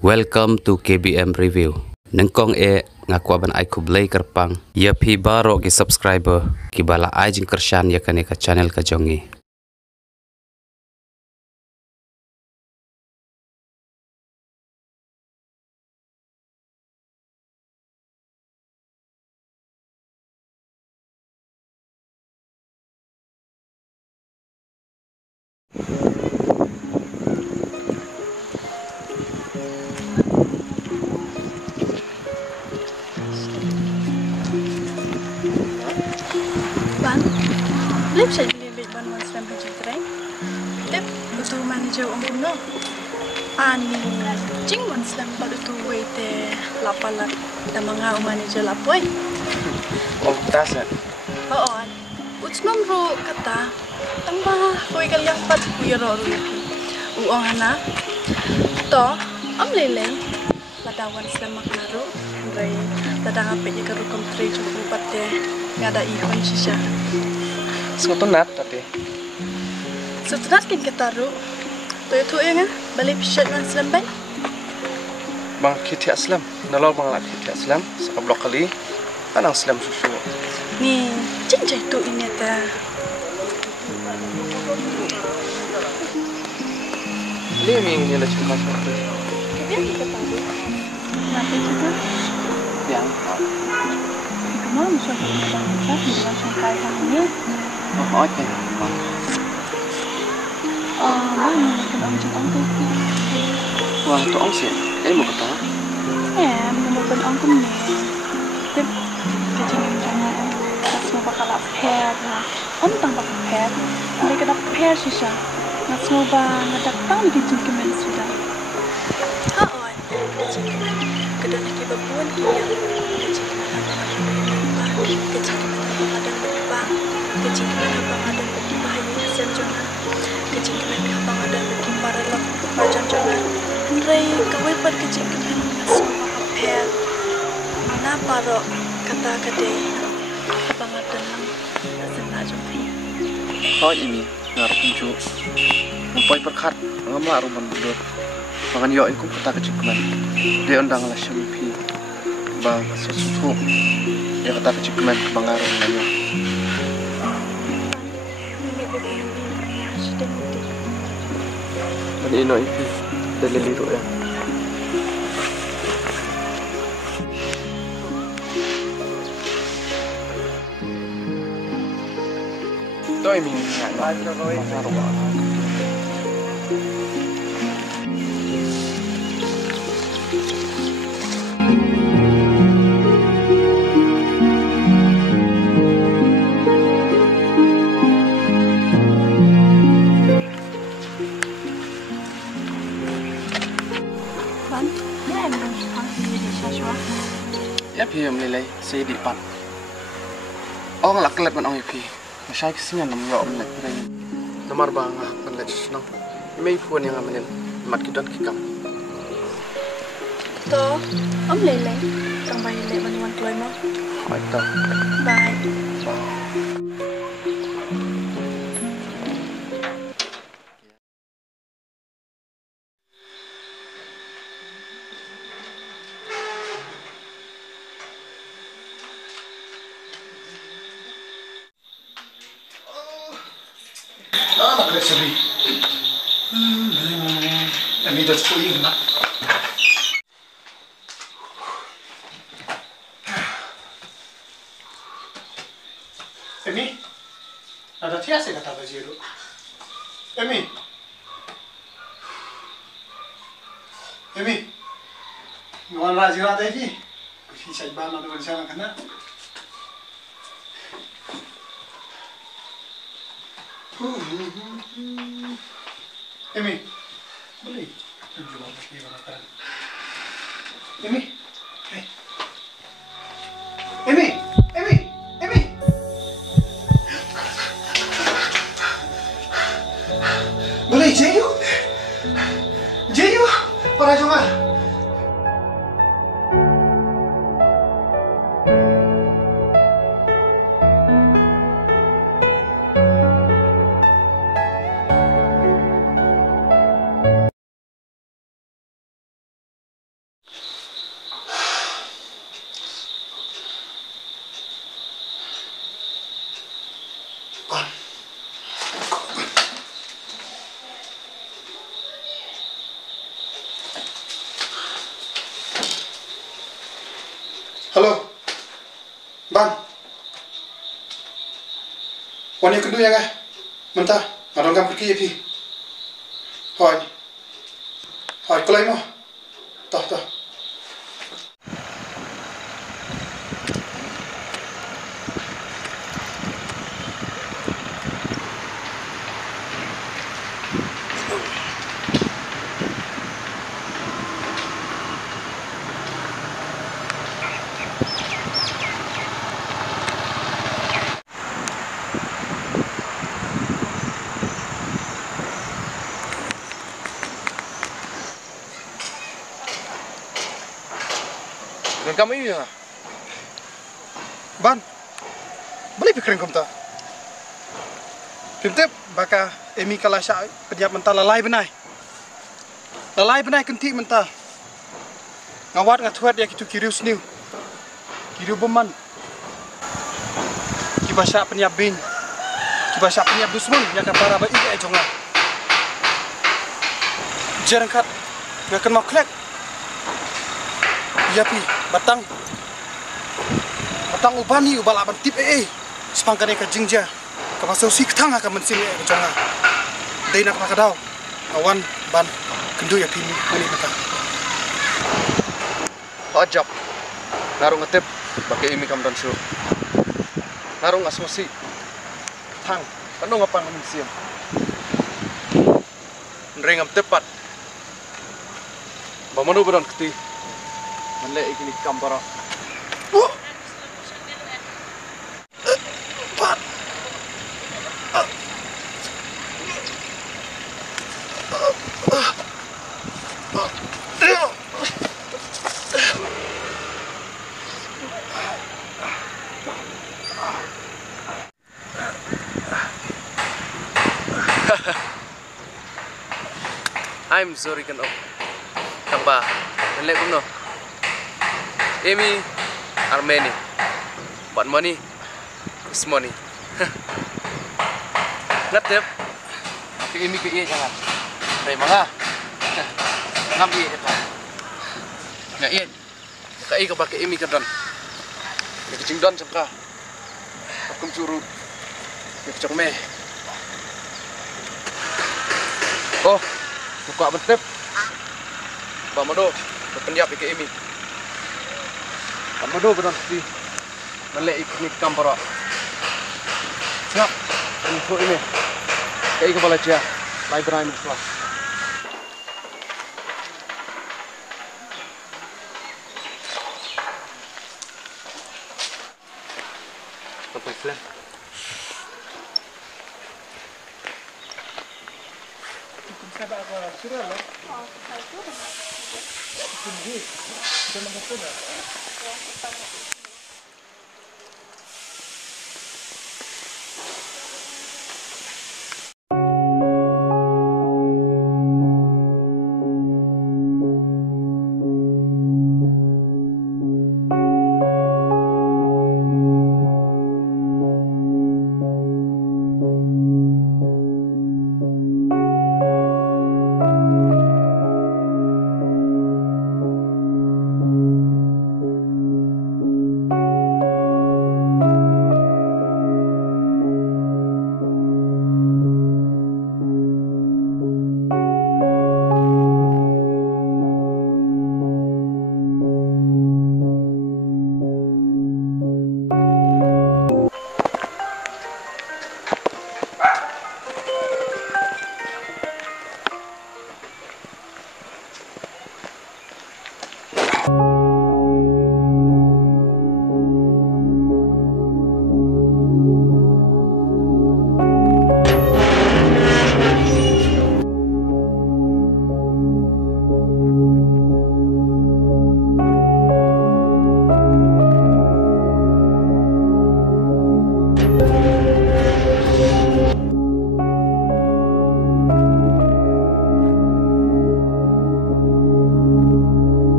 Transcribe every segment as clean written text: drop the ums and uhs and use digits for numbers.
Welcome to KBM Review. Nengkong ngaku aban ai kublai kerpang. Ya pi baro ki subscriber ki bala ai jing kershan ya kane ka channel ka jongi. Lip saya beli ban wan slam haji tray. Tep betul manager om no. Ani cing wan slam baru tu wete lapalat dan manga manager lapoi. Oh, tasan. Oh, uts nomro kata tambah koi kalian pat kuya ro ru. Uang hana. To am lele ladawan slam maknaru. Rai ladang apa je karu kontri cukup patte ngada ikon sisa. Sutunat tadi. Sutunat kin ketaru. Tu yang balik pisat man selambai. Bang kiti aslam. Nalau bang lagi kiti aslam. Sekablok kali. Anang aslam susu. Ni cincai tu ini ta. Ini yang lah cuma satu. Kita ketaru. Nanti kita. Yang. Kamu mesti bangsa di dalam sangkai ini. Oh, okey. Mana nak kena tu? Wah, tu Nongsiej. Mau kata? Mau kena tu ni. Tep, kecil macamnya. Nas mau bakal pair lah. Tang bakal pair. Mereka dah pair sisa. Nas mau ngadak tang di jengkemen sudah. On. Jengkemen. Kedua nak kita buat dia. Jengkemen ada berubah. Kejingkiman abang ada bagi bahaya senjona. Kejingkiman abang ada bagi para lapan jangan. Rai kawai per kejingkiman semua apel. Mana paro kata kade abang ada nang senang jumpa. Oh ini ngarap hijau. Mempunyai perkat ngamla rumah duduk. Makan yo ikum kata kejingkiman. Dia undang lah syampi. Bang sesuatu. Dia kata kejingkiman kebangaran nanya. Ini no itu dari liru ya. Tôi mình ngại nói cho tôi ya pi om lele se di pat ong lak let man ong pi ma sai kisnya nam yo om let pre namar bang kan let snang mei puan yang amanen mat kidon kikam to om lele kang bai lele ban wan toy mo ai ta bye Sorry. Ini dah cukup ini nak. Emi, ada tiada saya kata baju itu. Emi, nuan rajin ada lagi. Kisi saya bana dengan sana kena. Emi, boleh tunjuk apa yang makan? Emi, Emi, boleh Jeyu, para jangan. Ban. Wanita kedua yang mentah. Orang kampung pergi api. Hai. Hai, kelai mah. Tah. Kamu ini Ban. Boleh pikirin kamu tak? Pimtep baka emi kala sya penjap mentah lalai benai. Lalai benai kenti mentah. Ngawat ngatuat dia kitu kiriu sniu. Kiriu beman. Kibasya penjap bin. Kibasya penjap dusmun yang para ba ige jonga. Jerangkat ngakan mau klek. Ya pi batang ubani ubala bantip sepangkane ka jingja ka pasau si ketang ka mensim ke jonga dei nak kadau awan ban kendu ya pi ni mata Banjop narung ngetip pakai imi kam dan su narung asmasi tang kanu ngapang mensim nrengam tepat bamanu beran keti Malay ikini kampara. I'm sorry kan om. Kamba, Malay kuno. Emi Armeni, but money is money. Ngatep, ke Emi ke iya jangan. Dari mana? Ngambil apa? Ya iya, kai ke pakai Emi kedan. Ya kecing dan cakap. Aku curu, ya kecok meh. Oh, buka bentep. Bamado, berpendiap ke Emi. Amado benar si Malay ikut kampara. Siap, info ini. Kayak kepala cia, library muslah. Sampai film. Siapa aku suruh lo? Oh, saya suruh. Tinggi, sudah mengaku dah.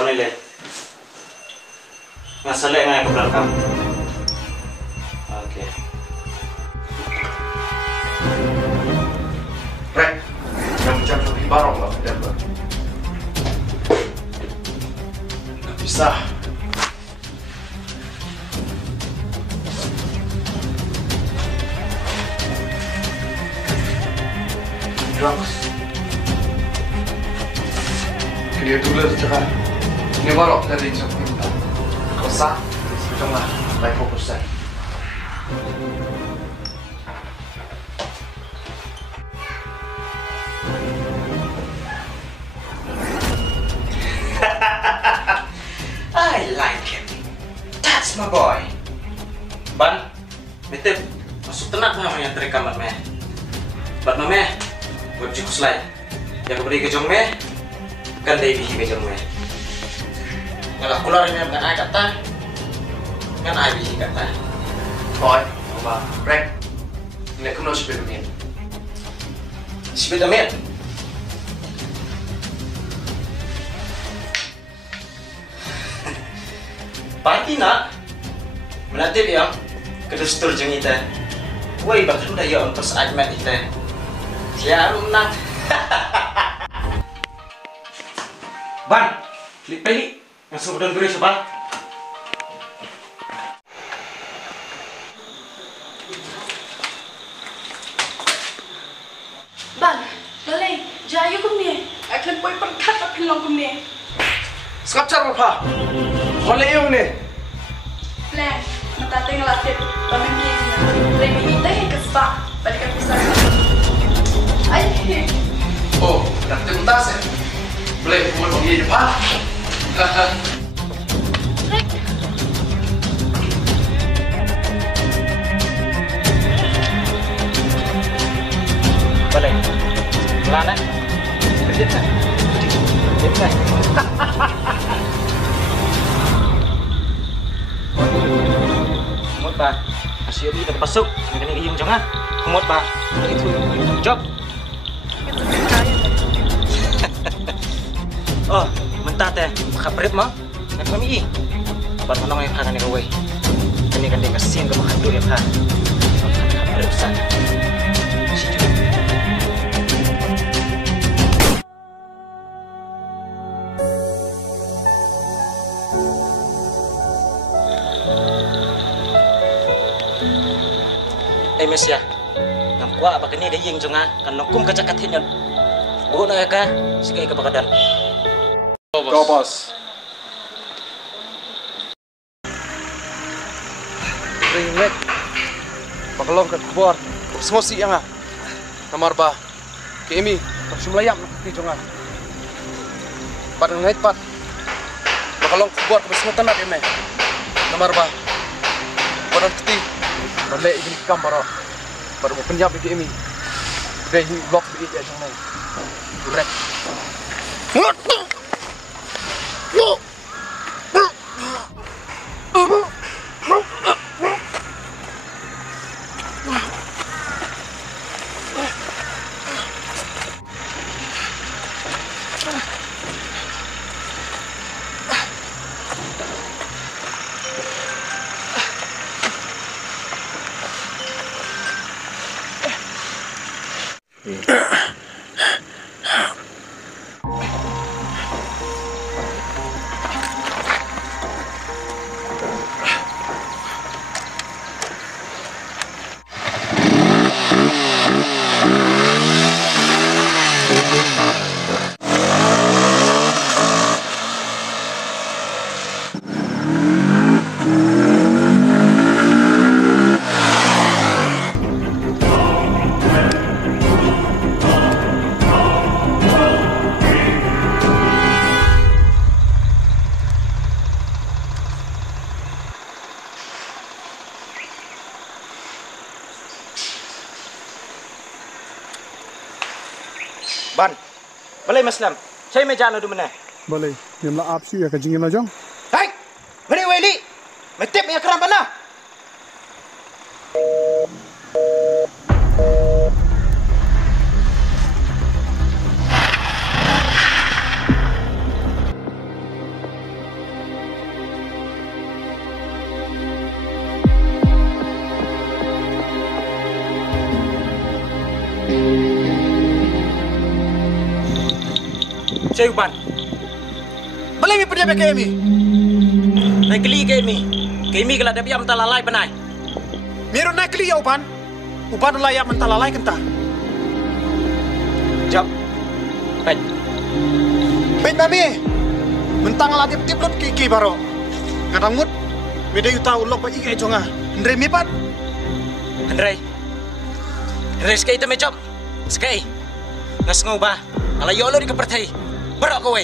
Kamu ni le. Masalah yang ke belakang. Okey. Rieh, jam lebih barang lah, Videographer. Tak bisa. Drugs. Kaya tulis cakap. Ini barang dari jam kita. Kosa, setengah, baik fokusnya. I like him. That's my boy. Ban, betul. Masuk tenang nama yang terikamat meh. Bat meh, buat jukus lain. Yang beri kejong meh, kan dia bihi kejong meh. Ngalah keluar ini bukan I kata, kan I bihi kata. Boy, apa? Rieh, ini kamu harus bermain. Sebelum meh. Pagi nak melatih yang kedustur jeng kita. Woi bahkan dah yang pas ajmat kita. Siapa menang? Ban, klik pelik. Yang sebelum beri sebab. Ban, boleh. Jaya kum ni. Akan boy perkat apa long kum ni. Skapcar apa? Boleh yang ni. Plan, mata tengah latih. Bangun dia ni. Lebih ini dah yang kesebab. Balikan pusat. Ay. Oh, dah tuntas ya? Boleh buat dia depan. Boleh. Pelan eh. Kejap tak? Kejap tak? Kumot ba? Asyik di tempat masuk. Nak kena jangan. Kumot ba? Itu job. Oh, mentah teh. Kapret mah. Nak kami. Buat mana yang akan nak away. Kini kan dia kasihan ke makan dulu ya kan. Kapret besar. Mesya, nampak apa kini dia yang jangan kan nokum kacakat hinyan. Buat nak kah? Sekai ke bakadan. Go boss. Ringlet. Bakalong kat kubur. Semua si yang ah. Namar ba. Kemi, semua yang nak di jangan. Pat ngait pat. Bakalong kubur ke semua tanah kemi. Namar ba. Orang keti. Balik ini kamera. Baru penjam lagi ini. Dia blok begini aja jangan. Direct. Ban, boleh Muslim. Saya meja nak dulu mana? Boleh. Yang lah apsi ya kajingin lah jong. Hai, beri wali. Metip yang keram mana? Cayuban. Balai mi pergi ke mi. Naik keli kemi kalau ada biam talalai benai. Miru naik keli ya uban. Uban layak mentalalai kentah. Jap. Baik. Baik mami. Mentang ala tip lut ki baro. Ngadangut. Beda yuta ulok ba ike jonga. Ndre mi pat. Andre sekali itu mecop. Sekali. Ngas ngubah. Ala yo lo di kepertai. Berok kowe.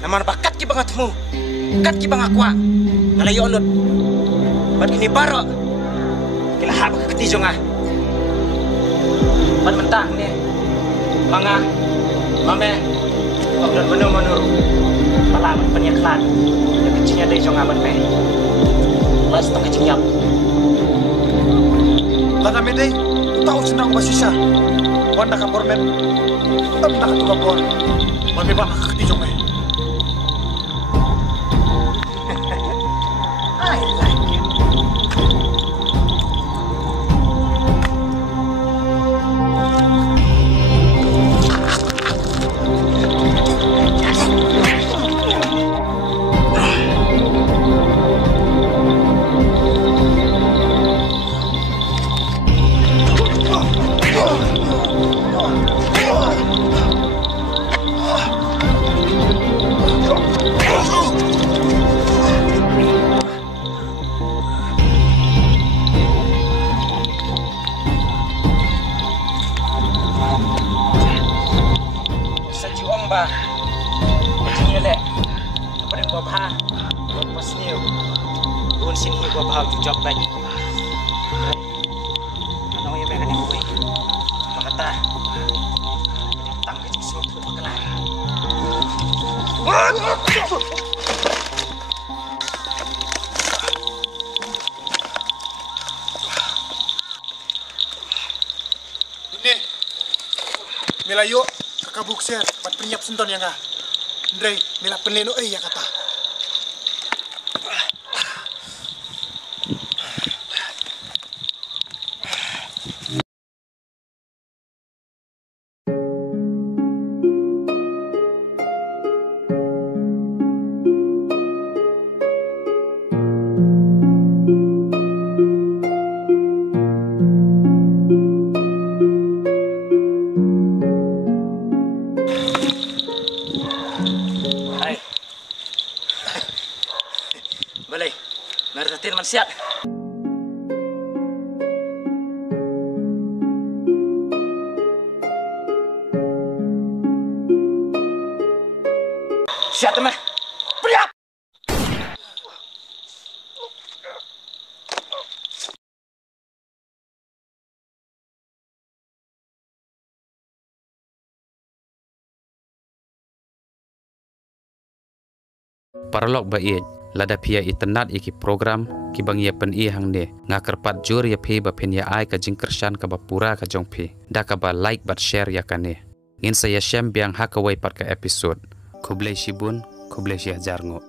Naman bakat ki bangatmu. Kat ki bang aqua. Ala yo lo. Bat ini barok. Kila hab keti jonga. Bat mentah ni. Manga. Mame. Obdan menuru. Palaman penyaklan. Yang kecilnya dari jonga bat me. Las tong kecingap. Lada medai, tahu senang basisa. Wanda kapor men, anda ketua kapor. Mami bang keti jome. I like it. Ba. Macamnya lek. Apa yang gua bah? Gua pas new. Gua sini gua bah Joplang. Ano yang mereka ni gue? Makata. Tang kecil semua pakalan. Ini. Melayu. Kabuk ser, bat penyap senton yang ah. Ndre, mila peneno ya kata. Siap. Siap teman. Priap. Paralog bait lada pia itenat iki program ki bang ye pen i hang ne ngakerpat jur ye phi ba phen ya ai ka jingkershan ka bapura ka jong phi da ka ba like bat share ya kane ngin saya shem biang hakawai pat ka episode kublai shibun kublai shi hajar ngo